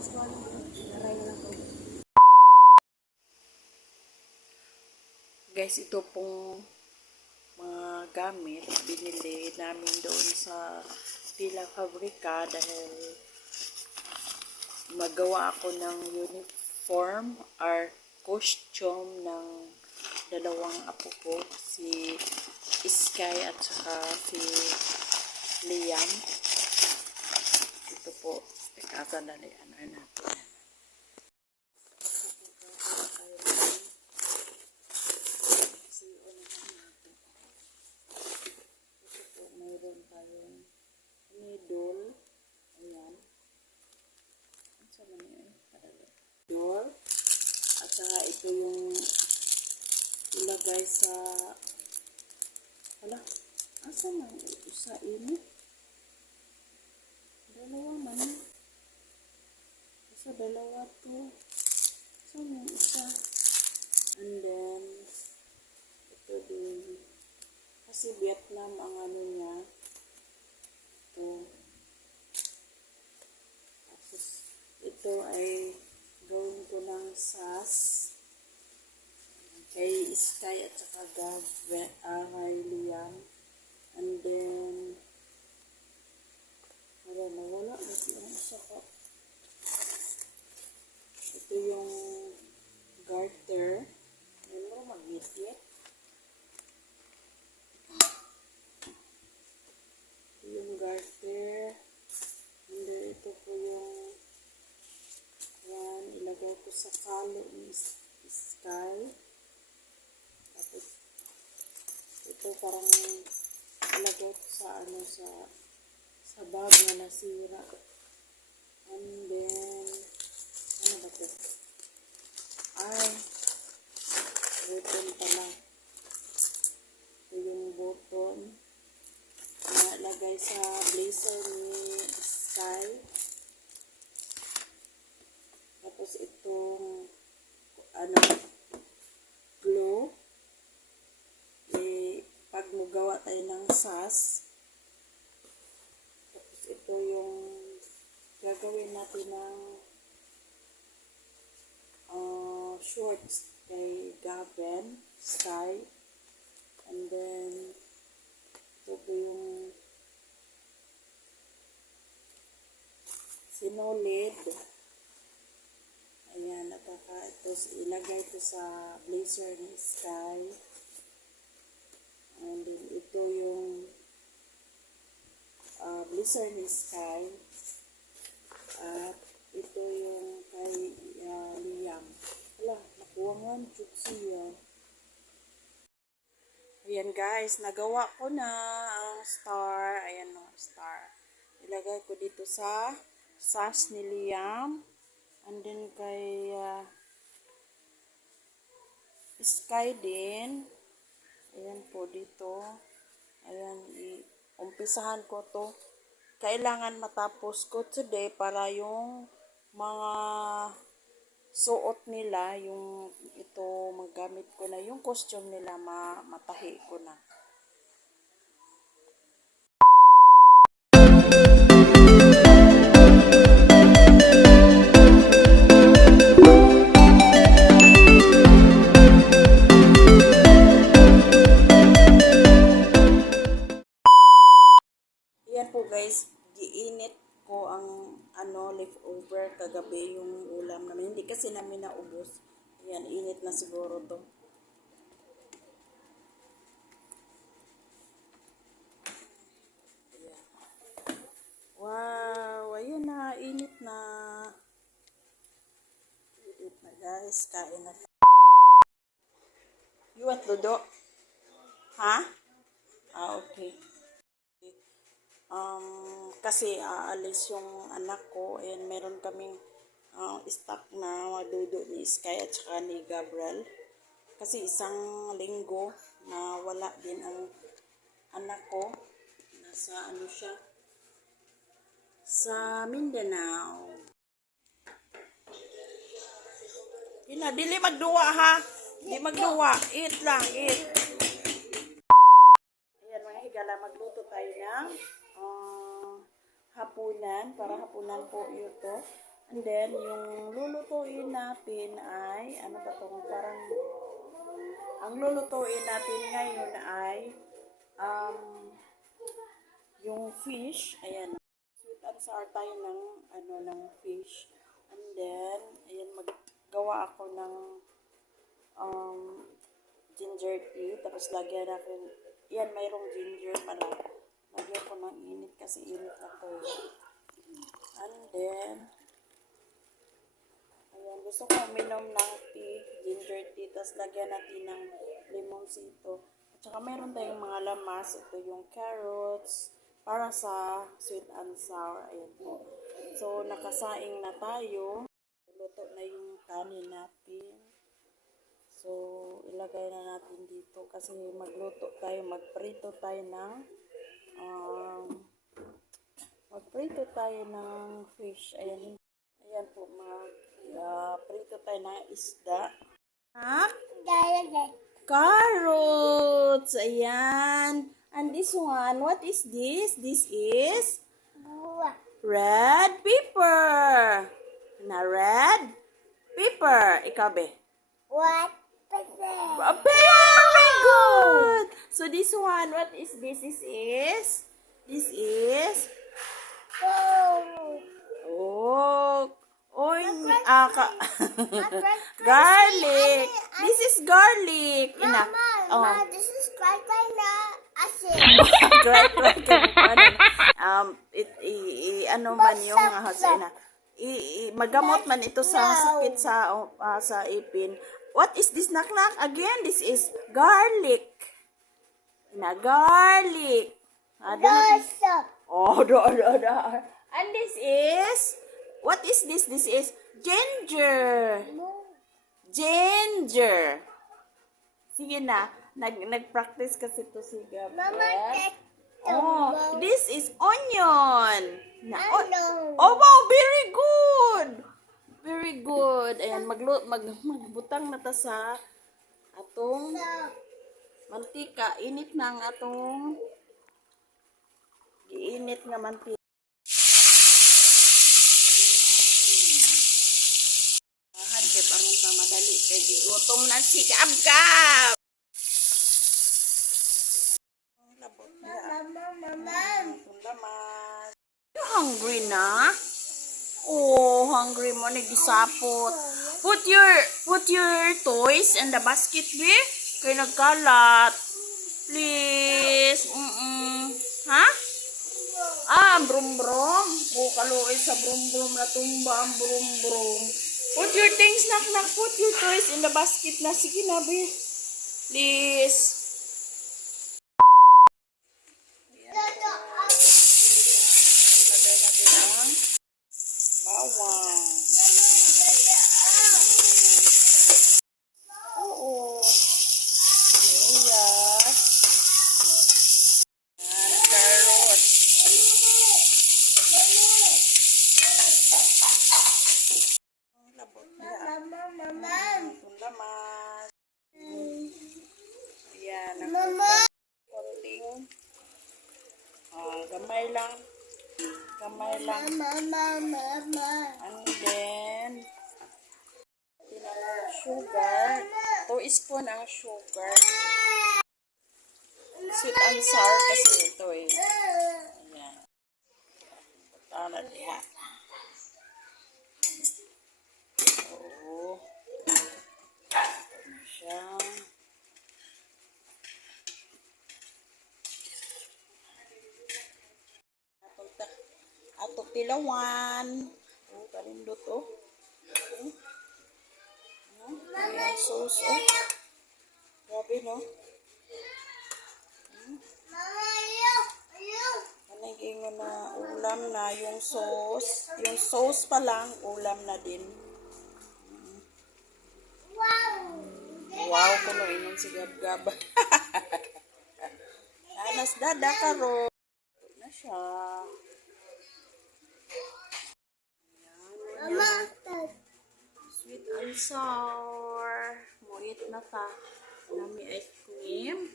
Guys, ito pong mga gamit binili namin doon sa Pila Fabrica dahil magawa ako ng uniform or costume ng dalawang apo ko, si Sky at saka si Liam. Ito po, ikakadalian natin. Mayroon tayong needle. Ayan. Ano sa man yun? Needle. At saka ito yung ilagay sa asa man isa ini? Dalawa man. Isa dalawa to. Saan yung isa? And then ito din. Kasi Vietnam ang ano niya. Ito. Tapos, ito ay gawin ko ng sas. Kay Sky at saka kay Liam. And then, nawala. Ito yung garter. Yan mo mag-ngit-ngit. Yung garter. And then, ito po yung yan, ilagay ko sa kalo ni Sky. Tapos, ito parang ilagay ko sa sa bag na nasira. And then, ano ba ito? Ay, button pala. Ito yung button. Lagay sa blazer ni Sky. Tapos itong glue. Pag magawa tayo ng sas. Tapos ito yung gagawin natin ng shorts kay Gavin, Sky. And then ito po yung sinulid. Ayan, ito ilagay ito sa blazer ni Sky. And then ito yung blazer ni Sky. At ito yung kay Liam. Wala, nakuwangan siya. Ayan guys, nagawa ko na ang star. Ayan o, star. Ilagay ko dito sa sas ni Liam. And then kay Sky din. Ayan po dito. Ayan, umpisahan ko to. Kailangan matapos ko today para yung mga suot nila, yung ito magamit ko na, yung costume nila matahi ko na. Yan po guys, giinit ko ang leftover kagabi yung ulam namin. Hindi kasi namin naubos. Yan, init na siguro to. Ayan. Wow, ayun na, init na. Init na guys, kain na. You want ludo? Ha? Okay. Kasi aalis yung anak ko, and meron kaming stock na madudo ni Sky at saka ni Gabriel. Kasi isang linggo na wala din ang anak ko. Nasa siya? Sa Mindanao. Dili magduwa ha. Di magduwa. Eat lang, eat. Ayan mga higala, magluto tayo ng hapunan. Para hapunan po ito. And then, yung lulutuin natin ay, ano ba itong parang, ang lulutuin natin ngayon ay, um, yung fish, ayan, sweet and sour tayo ng, ng fish. And then, ayan, maggawa ako ng, ginger tea, tapos lagyan natin, yan, mayroong ginger pala. Lagyan ko ng init kasi init na to. And then, ayan, gusto ko uminom ng tea, ginger tea, tapos lagyan natin ng limonsito. At saka meron tayong mga lamas, ito yung carrots, para sa sweet and sour, ayan po. So, nakasaing na tayo. Luto na yung kanin natin. So, ilagay na natin dito kasi magluto tayo, magprito tayo ng fish. Ayan, ayan po, prito tayo ng isda. Ha? Carrots! Ayan. And this one, what is this? This is red pepper. Na red pepper. Ikaw, be? What? Very good! So this one, what is this? This is garlic. This is garlic. Mama, this is crack na asin. Ano man yung magamot man ito sa sakit sa ipin. What is this, naknak? Again, this is garlic. Garlic. Do. And this is, what is this? This is ginger. Ginger. Sige na. Nag-practice kasi to si Gab. This is onion. Oh, wow, very good. Very good. Ayan, magbutang na ta sa atong mantika. Init na ang atong iinit nga mantika. Kay parang ta madali kay gigutom na si Gab-Gab. Labot niya. You hungry na? Oh, hungry mo, nagdisapot. Put your toys in the basket, be. Kay nagkalat. Please. Ha? Brum-brum. Kaluoy sa brum-brum na tumba ang brum-brum. Put your things, nak. Put your toys in the basket na. Sige na, be. Please. Bawang. Oo. Sibuyas. Carrot. Labot niya. Itong lamas. Ayan. Konting. Gamay lang. And then, sugar. 2 spoon ang sugar. Sweet and sour kasi ito eh. Ayan. Tara diha. Oo. Siya. Ato tilawan. Kalindot oh. Ayan, sauce oh. Grabe no. Gingon na ulam na yung sauce. Yung sauce pa lang, ulam na din. Wow, kuno inon si Gab-Gab. Anas dada karo. Na siya. Sweet and sour. Muit na ta. Nami ice cream.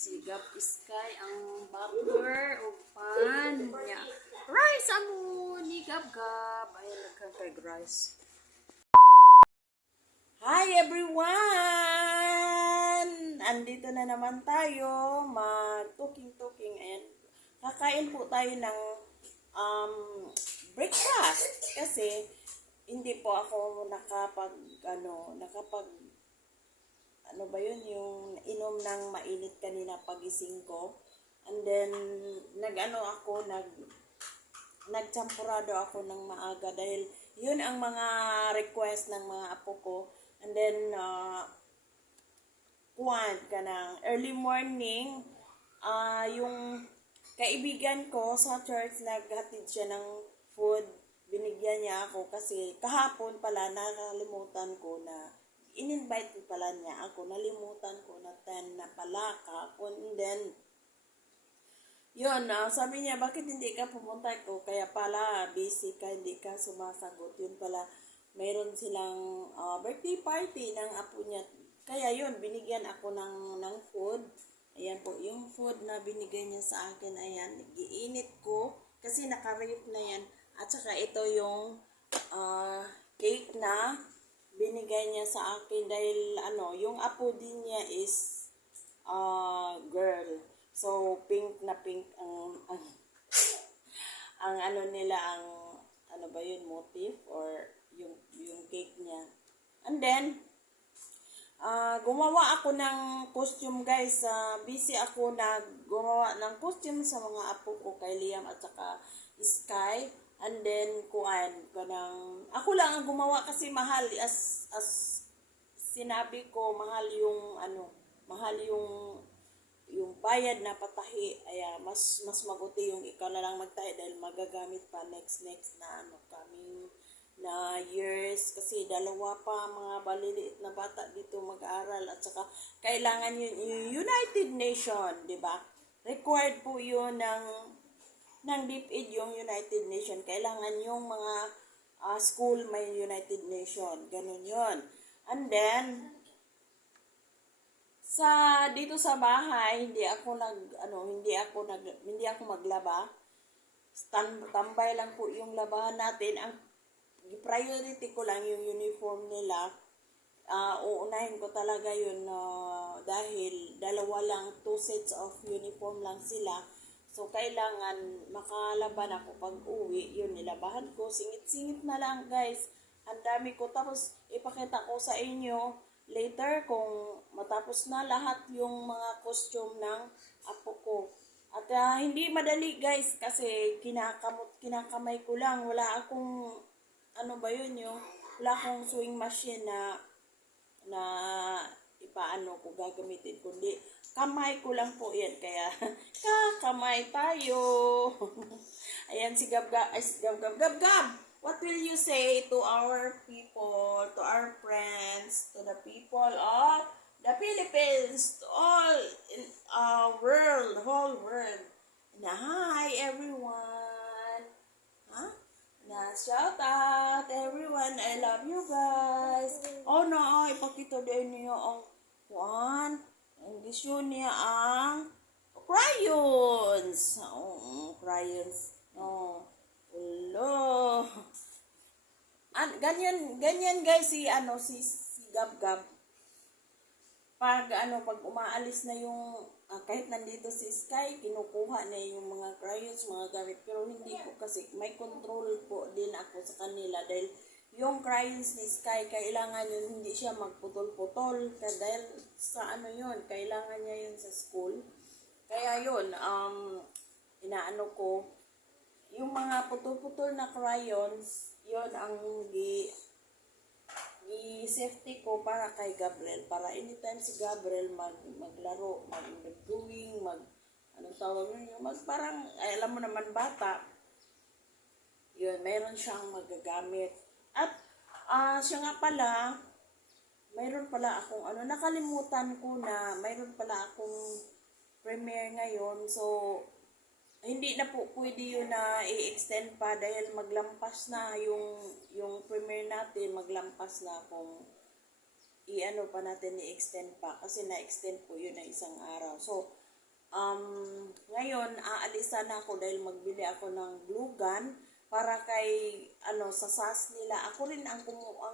Sigap iskay ang butter o pan niya. Rice amo ni Gab-Gab. Ay, kay rice. Hi everyone! Andito na naman tayo, mag-talking. Ayan. Kakain po tayo ng breakfast. Kasi, hindi po ako ano ba yun, yung inom ng mainit kanina pagising ko. And then, nagchampurado ako ng maaga dahil yun ang mga request ng mga apo ko. And then, ka ng early morning, yung kaibigan ko sa church, naghatid siya ng food. Binigyan niya ako kasi kahapon pala nakalimutan ko na in-invite pala niya ako. Nalimutan ko na 10 na pala kahapon. And then, yun, sabi niya, bakit hindi ka pumunta ko? Kaya pala, busy ka, hindi ka sumasagot. Yun pala, mayroon silang birthday party ng apo niya. Kaya yun, binigyan ako ng food. Ayan po, yung food na binigay niya sa akin, ayan, giinit ko. Kasi naka-rate na yan. At saka ito yung cake na binigay niya sa akin dahil yung apo din niya is girl. So pink ang ano nila, ang ano ba yun, motif or yung cake niya. And then gumawa ako ng costume, guys. Busy ako na gumawa ng costume sa mga apo ko, kay Liam at saka Sky. And then ako lang ang gumawa kasi mahal, as sinabi ko, mahal yung bayad na patahi. Mas mabuti yung ikaw na lang magtahi dahil magagamit pa next na coming na years, kasi dalawa pa mga baliliit na bata dito mag-aaral, at saka kailangan yung United Nation, di ba? Required po yun ng DepEd, yung United Nation. Kailangan yung mga school may United Nation. Ganun yun. And then, dito sa bahay, hindi ako maglaba. Tambay lang po yung labahan natin. Ang priority ko lang yung uniform nila. Uunahin ko talaga yun dahil dalawa lang, 2 sets of uniform lang sila. So, kailangan makalaban ako pag uwi. Yun, nilabahan ko. Singit-singit na lang, guys. Ang dami ko. Tapos, ipakita ko sa inyo later kung matapos na lahat yung mga costume ng apo ko. At hindi madali, guys, kasi kinakamay ko lang. Wala akong, wala akong sewing machine na ipaano ko gagamitin, kundi kamay ko lang po yan. Kaya kakamay tayo. Ayan si Gab. What will you say to our people, to our friends, to the people of the Philippines, to all in whole world? Na hi everyone. Shout out everyone. I love you guys. Ipakita din niyo ang ang gisyo niya ang crayons. Crayons. Ulo. Ganyan guys si Gab. Pag umaalis na yung kahit nandito si Sky, kinukuha niya yung mga crayons, mga gamit. Pero hindi ko, kasi may control po din ako sa kanila dahil yung crayons ni Sky, kailangan yun hindi siya magputol-putol dahil sa kailangan niya yun sa school. Kaya yun, inaano ko, yung mga putol-putol na crayons, yun ang i-safety ko para kay Gabriel, para anytime si Gabriel maglaro, mag-drawing, parang, alam mo naman bata, yun, mayroon siyang magagamit. At siya nga pala, mayroon pala akong nakalimutan ko na mayroon pala akong premiere ngayon. So, hindi na po pwede yun na i-extend pa dahil maglampas na yung premiere natin, maglampas na kung pa natin i-extend pa, kasi na-extend po yun na isang araw. So, ngayon, aalisan na ako dahil magbili ako ng glue gun para kay sa SAS nila. Ako rin ang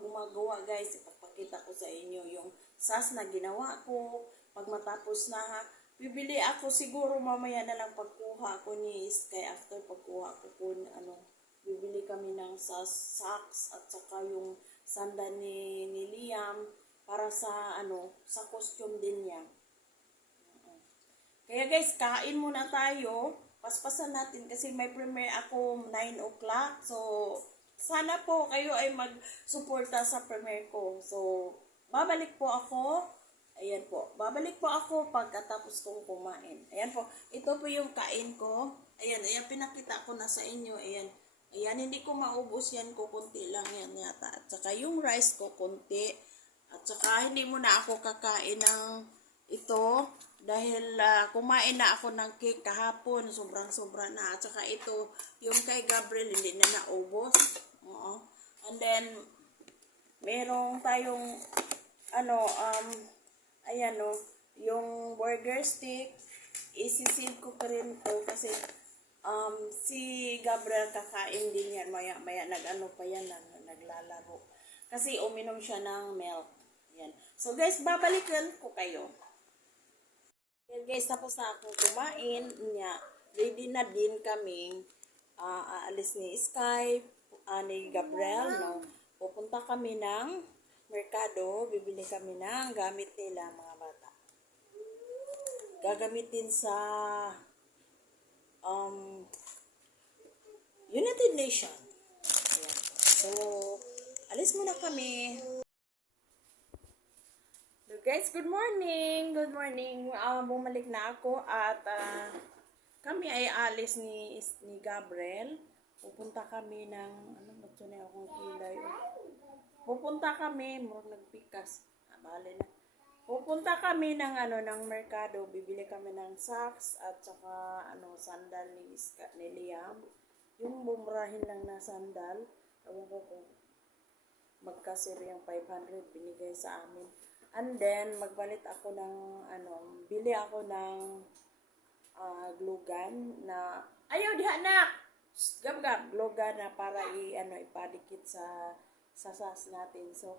gumagawa, guys. Ipapakita ko sa inyo yung SAS na ginawa ko. Pag matapos na ha, bibili ako siguro mamaya na lang pagkuha ko ni Sky. After pagkuha ko bibili kami ng SAS socks at saka yung sandal ni Liam para sa sa costume din niya. Kaya guys, kain muna tayo. Paspasan natin kasi may premiere ako 9 o'clock. So, sana po kayo ay mag-suporta sa premiere ko. So, babalik po ako. Ayan po. Babalik po ako pagkatapos kong kumain. Ayan po. Ito po yung kain ko. Ayan, pinakita ko na sa inyo. Ayan. Ayan, hindi ko maubos yan. Kukunti lang yan yata. At saka yung rice ko, kunti. At saka hindi muna ako kakain ng ito dahil kumain na ako ng cake kahapon, sobrang-sobra na. At saka ito, yung kay Gabriel, hindi na naubos. Oo. And then, merong tayong, ayan yung burger stick. Isisid ko pa rin to kasi, si Gabriel kakain din yan. Maya pa yan, naglalaro. Kasi uminom siya ng milk. Yan. So guys, babalikan ko kayo. Yan guys, tapos na akong kumain niya. Ready na din kaming aalis ni Sky, ni Gabriel, no. Pupunta kami ng merkado, bibili kami ng gamit nila mga bata. Gagamitin sa United Nations. Ayan. So, alis muna kami. Guys, good morning! Good morning! Bumalik na ako at kami ay alis ni Gabriel. Pupunta kami ng, ba't yun na akong kilay? Pupunta kami, murag nagpikas. Bale na. Pupunta kami ng, ng merkado. Bibili kami ng socks at saka, sandal ni Liam. Yung bumrahin lang na sandal. Ewan ko kung magkasir yung 500 binigay sa amin. And then, magbalit ako ng, bili ako ng glue gun na, ayaw diha anak! Gab-gab, glue gun na para ipadikit sa SAS natin. So,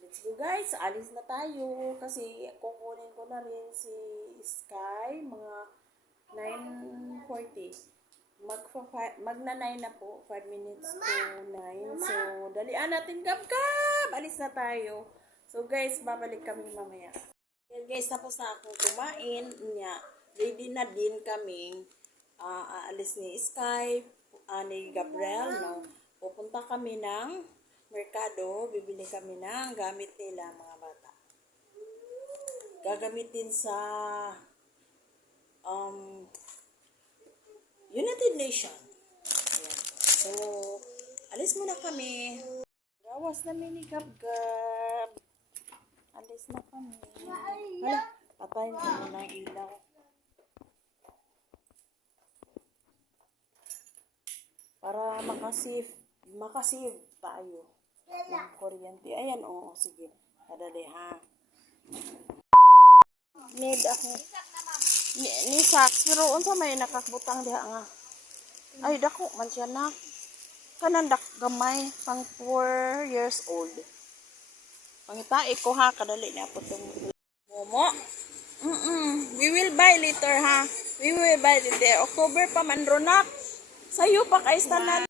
let's go guys, alis na tayo kasi kukunin ko na rin si Sky, mga 9:40. Magna-9 na po, 5 minutes to 9. So, dalian natin gab-gab, alis na tayo. So guys, babalik kami mamaya. Yan guys, tapos na akong kumain niya. Ready na din kaming aalis ni Sky, ni Gabriel, no. Pupunta kami ng merkado, bibili kami ng gamit nila mga bata. Gagamitin sa United Nations. Ayan. So, alis muna kami. Gawas namin ni Gab-Gab. Alis na kami. Hala, patayin ko muna ang ilaw. Para makasave tayo ng kuryente. Ayan, sige. Kadali ha. Need ako. Ni socks, pero unsa may nakakbutang diha nga. Ay, dako man siya na. Kanandak gamay, pang 4 years old. Pangitae ko ha, kadali na po itong momo. We will buy later ha. We will buy later. October pa man ronak. Sa'yo pa kay tanan.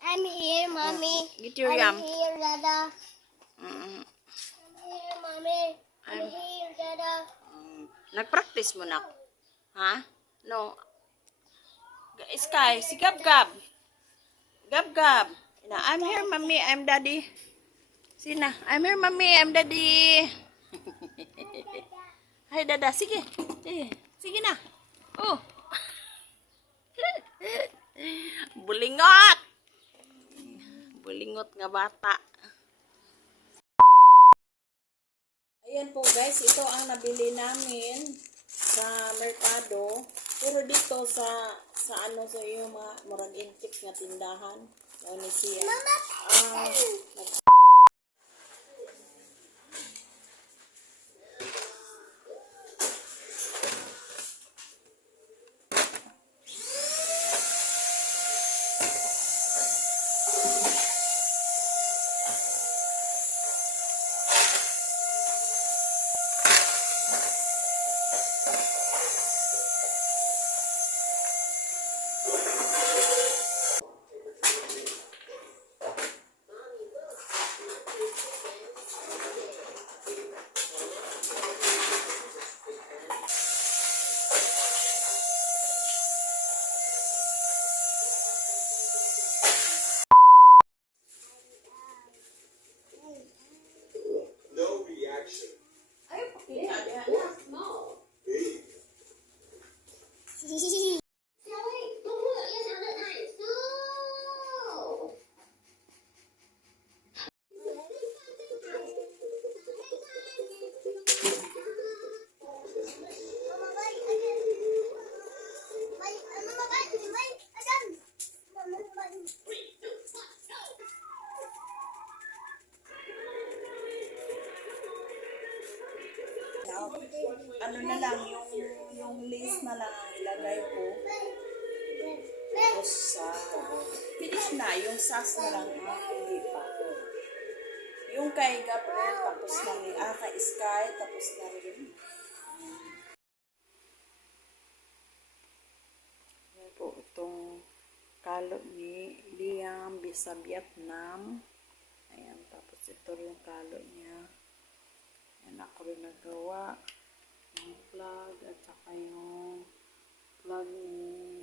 I'm here, mommy. Get your yum. I'm here, Dada. Mm-mm. I'm here, mommy. I'm here, Dada. Nag-practice mo na. Ha? No. Sky, si Gab-Gab. Gab-Gab. I'm here, mommy. I'm daddy. Sina? I'm here, mommy. I'm daddy. Hay, dada. Sige. Sige na. Oh. Bulingot. Bulingot nga bata. Ayan po guys, ito ang nabili namin sa merkado. Pero dito sa yung mga murag antique na tindahan. Ano siya? ano na lang, yung lace na lang ang ilagay ko. Tapos finish na, yung sauce na lang, hindi pa. Yung kay Gabriel, tapos na rin. Kay Sky, tapos na rin. Yan po, itong kalo ni Liam sa Vietnam. Ayan, tapos ito yung kalo niya. Yan, ako rin nagawa. Yung plug, at saka yung plug ni